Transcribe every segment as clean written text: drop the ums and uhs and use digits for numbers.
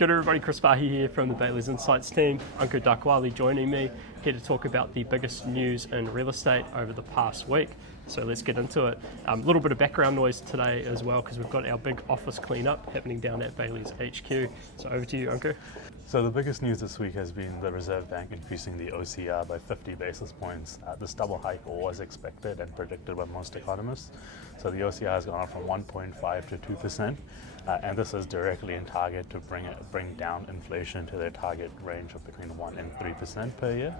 Good everybody, Chris Farhi here from the Bayleys Insights team. Ankur Dakwale joining me, here to talk about the biggest news in real estate over the past week. So let's get into it. A little bit of background noise today as well, because we've got our big office cleanup happening down at Bayleys HQ. So over to you, Ankur. So the biggest news this week has been the Reserve Bank increasing the OCR by 50 basis points. This double hike was expected and predicted by most economists. So the OCR has gone up from 1.5 to 2%, and this is directly in target to bring down inflation to their target range of between 1 and 3% per year.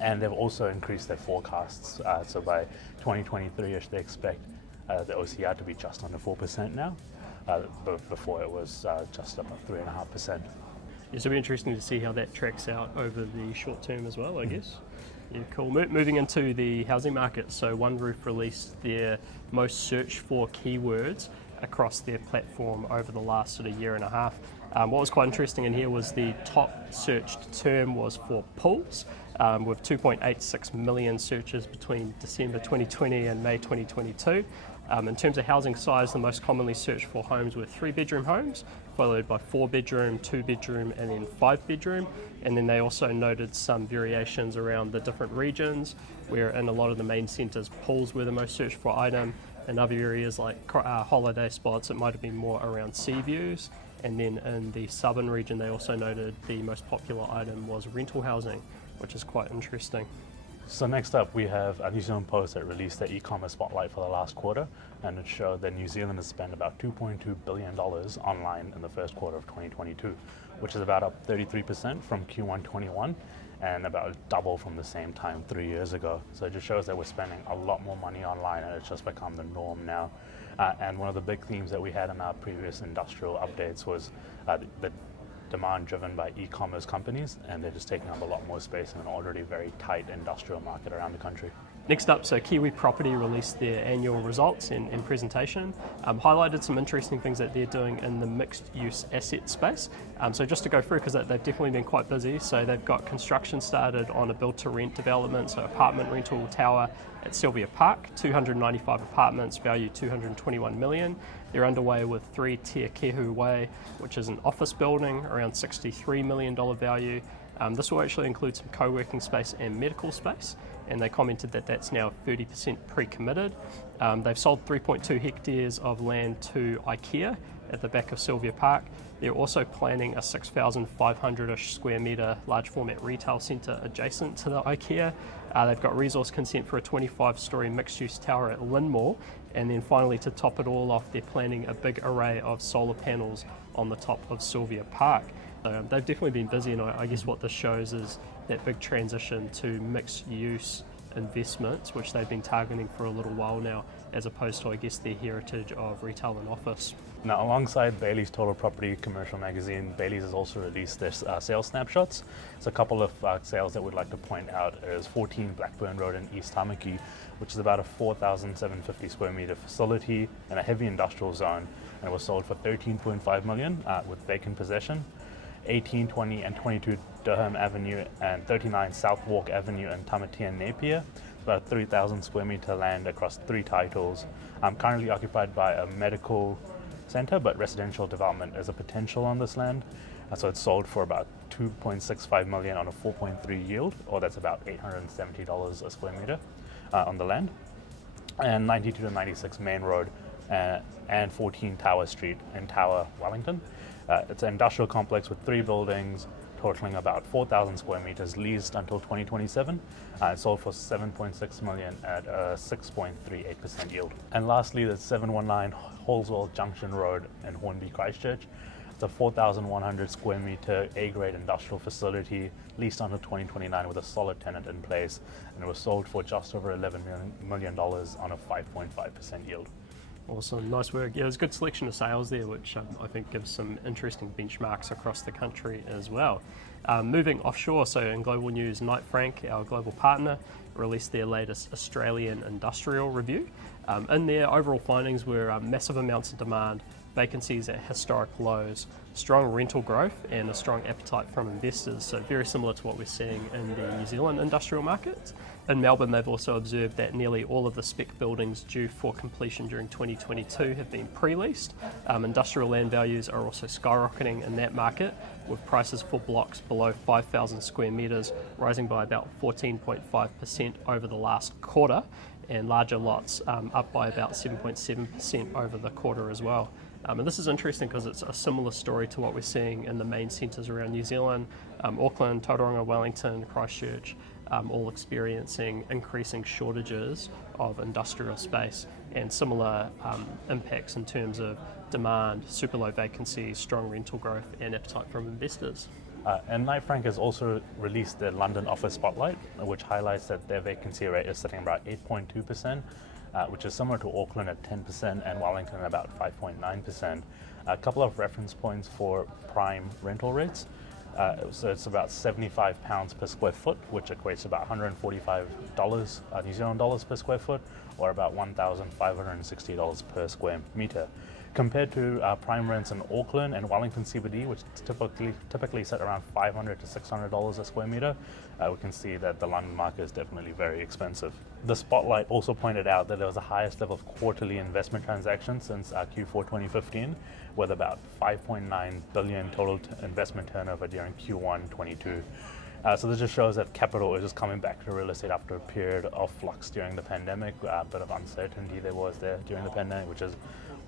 And they've also increased their forecasts. So by 2023ish, they expect the OCR to be just under 4% now. Before it was just about 3.5%. Yeah, so it'll be interesting to see how that tracks out over the short term as well, I guess. Yeah, cool. Moving into the housing market, so OneRoof released their most searched for keywords across their platform over the last sort of year and a half. What was quite interesting in here was the top searched term was for pools, with 2.86 million searches between December 2020 and May 2022. In terms of housing size, the most commonly searched for homes were 3-bedroom homes, followed by 4-bedroom, 2-bedroom, and then 5-bedroom. And then they also noted some variations around the different regions, where in a lot of the main centres, pools were the most searched for item. In other areas like holiday spots, it might have been more around sea views. And then in the southern region, they also noted the most popular item was rental housing, which is quite interesting. So next up, we have a New Zealand Post that released their e-commerce spotlight for the last quarter, and it showed that New Zealand has spent about $2.2 billion online in the first quarter of 2022, which is about up 33% from Q1 21 and about double from the same time 3 years ago. So it just shows that we're spending a lot more money online, and it's just become the norm now. And one of the big themes that we had in our previous industrial updates was the demand driven by e-commerce companies, and they're just taking up a lot more space in an already very tight industrial market around the country. Next up, so Kiwi Property released their annual results and presentation, highlighted some interesting things that they're doing in the mixed-use asset space. So just to go through, because they've definitely been quite busy, so they've got construction started on a build-to-rent development, so apartment rental tower at Sylvia Park, 295 apartments, valued $221 million. They're underway with 3 Te Kehu Way, which is an office building, around $63 million value. This will actually include some co-working space and medical space, and they commented that that's now 30% pre-committed. They've sold 3.2 hectares of land to IKEA at the back of Sylvia Park. They're also planning a 6,500-ish square metre large format retail centre adjacent to the IKEA. They've got resource consent for a 25-storey mixed-use tower at Lynmore, and then finally, to top it all off, they're planning a big array of solar panels on the top of Sylvia Park. They've definitely been busy, and I guess what this shows is that big transition to mixed-use investments, which they've been targeting for a little while now, as opposed to, I guess, their heritage of retail and office. Now, alongside Bayleys' Total Property commercial magazine, Bayleys has also released their sales snapshots. So a couple of sales that we'd like to point out is 14 Blackburn Road in East Tamaki, which is about a 4,750 square metre facility in a heavy industrial zone, and it was sold for $13.5 million with vacant possession. 18, 20 and 22 Durham Avenue and 39 South Walk Avenue in Tamatea and Napier, about 3,000 square metre land across 3 titles. Currently occupied by a medical centre, but residential development is a potential on this land. So it's sold for about $2.65 million on a 4.3 yield, or that's about $870 a square metre on the land. And 92 to 96 Main Road and 14 Tower Street in Tower, Wellington. It's an industrial complex with 3 buildings, totaling about 4,000 square meters, leased until 2027. It's sold for $7.6 million at a 6.38% yield. And lastly, the 719 Holswell Junction Road in Hornby, Christchurch. It's a 4,100 square meter A-grade industrial facility, leased until 2029 with a solid tenant in place, and it was sold for just over $11 million on a 5.5% yield. Awesome, nice work. Yeah, there's a good selection of sales there, which I think gives some interesting benchmarks across the country as well. Moving offshore, so in global news, Knight Frank, our global partner, released their latest Australian industrial review. In their overall findings were massive amounts of demand vacancies at historic lows, strong rental growth and a strong appetite from investors, so very similar to what we're seeing in the New Zealand industrial markets. In Melbourne, they've also observed that nearly all of the spec buildings due for completion during 2022 have been pre-leased. Industrial land values are also skyrocketing in that market, with prices for blocks below 5,000 square metres rising by about 14.5% over the last quarter, and larger lots up by about 7.7% over the quarter as well. And this is interesting because it's a similar story to what we're seeing in the main centres around New Zealand, Auckland, Tauranga, Wellington, Christchurch, all experiencing increasing shortages of industrial space and similar impacts in terms of demand, super low vacancies, strong rental growth and appetite from investors. And Knight Frank has also released their London office spotlight, which highlights that their vacancy rate is sitting about 8.2%, which is similar to Auckland at 10% and Wellington at about 5.9%. A couple of reference points for prime rental rates. So it's about £75 per square foot, which equates to about $145 New Zealand dollars per square foot, or about $1,560 per square metre. Compared to prime rents in Auckland and Wellington CBD, which typically sit around $500 to $600 a square metre, we can see that the London market is definitely very expensive. The spotlight also pointed out that there was the highest level of quarterly investment transactions since Q4 2015, with about 5.9 billion total investment turnover during Q1 22. So this just shows that capital is just coming back to real estate after a period of flux during the pandemic. A bit of uncertainty there was there during the pandemic, which is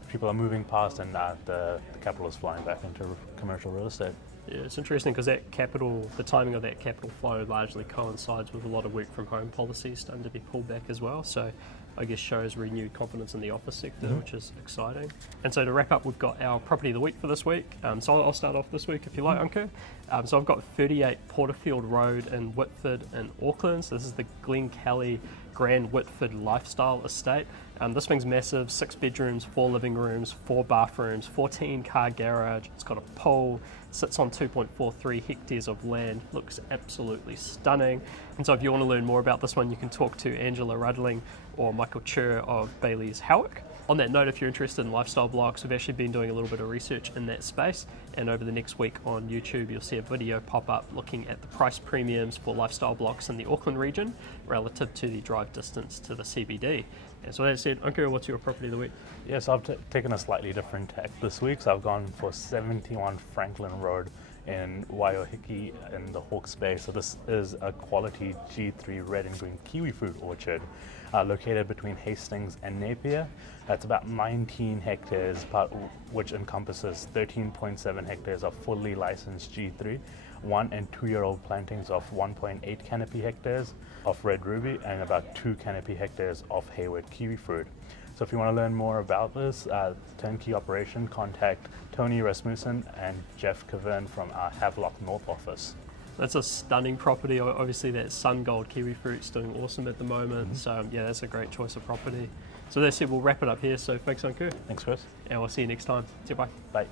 people are moving past and the capital is flying back into commercial real estate. Yeah, it's interesting because that capital, the timing of that capital flow largely coincides with a lot of work from home policies starting to be pulled back as well. So I guess shows renewed confidence in the office sector, which is exciting. And so to wrap up, we've got our property of the week for this week. So I'll start off this week if you like, Ankur. So I've got 38 Porterfield Road in Whitford in Auckland. So this is the Glen Kelly Grand Whitford Lifestyle Estate. This thing's massive, 6 bedrooms, 4 living rooms, 4 bathrooms, 14 car garage. It's got a pool, sits on 2.43 hectares of land, looks absolutely stunning. And so if you want to learn more about this one, you can talk to Angela Ruddling or Michael Chur of Bayleys Howick. On that note, if you're interested in lifestyle blocks, we've actually been doing a little bit of research in that space, and over the next week on YouTube you'll see a video pop up looking at the price premiums for lifestyle blocks in the Auckland region relative to the drive distance to the CBD. And so that said, Ankur, what's your property of the week? Yes, I've taken a slightly different tack this week, so I've gone for 71 Franklin Road in Waiohiki in the Hawke's Bay. So this is a quality G3 red and green kiwi fruit orchard located between Hastings and Napier. That's about 19 hectares, which encompasses 13.7 hectares of fully licensed G3, 1 and 2 year old plantings of 1.8 canopy hectares of red ruby, and about 2 canopy hectares of Hayward kiwi fruit. So if you want to learn more about this turnkey operation, contact Tony Rasmussen and Jeff Cavern from our Havelock North office. That's a stunning property. Obviously that sun gold kiwi fruit's doing awesome at the moment. So yeah, that's a great choice of property. So that's it, we'll wrap it up here. So thanks, Ankur. Thanks, Chris. And we'll see you next time. See you, bye. Bye.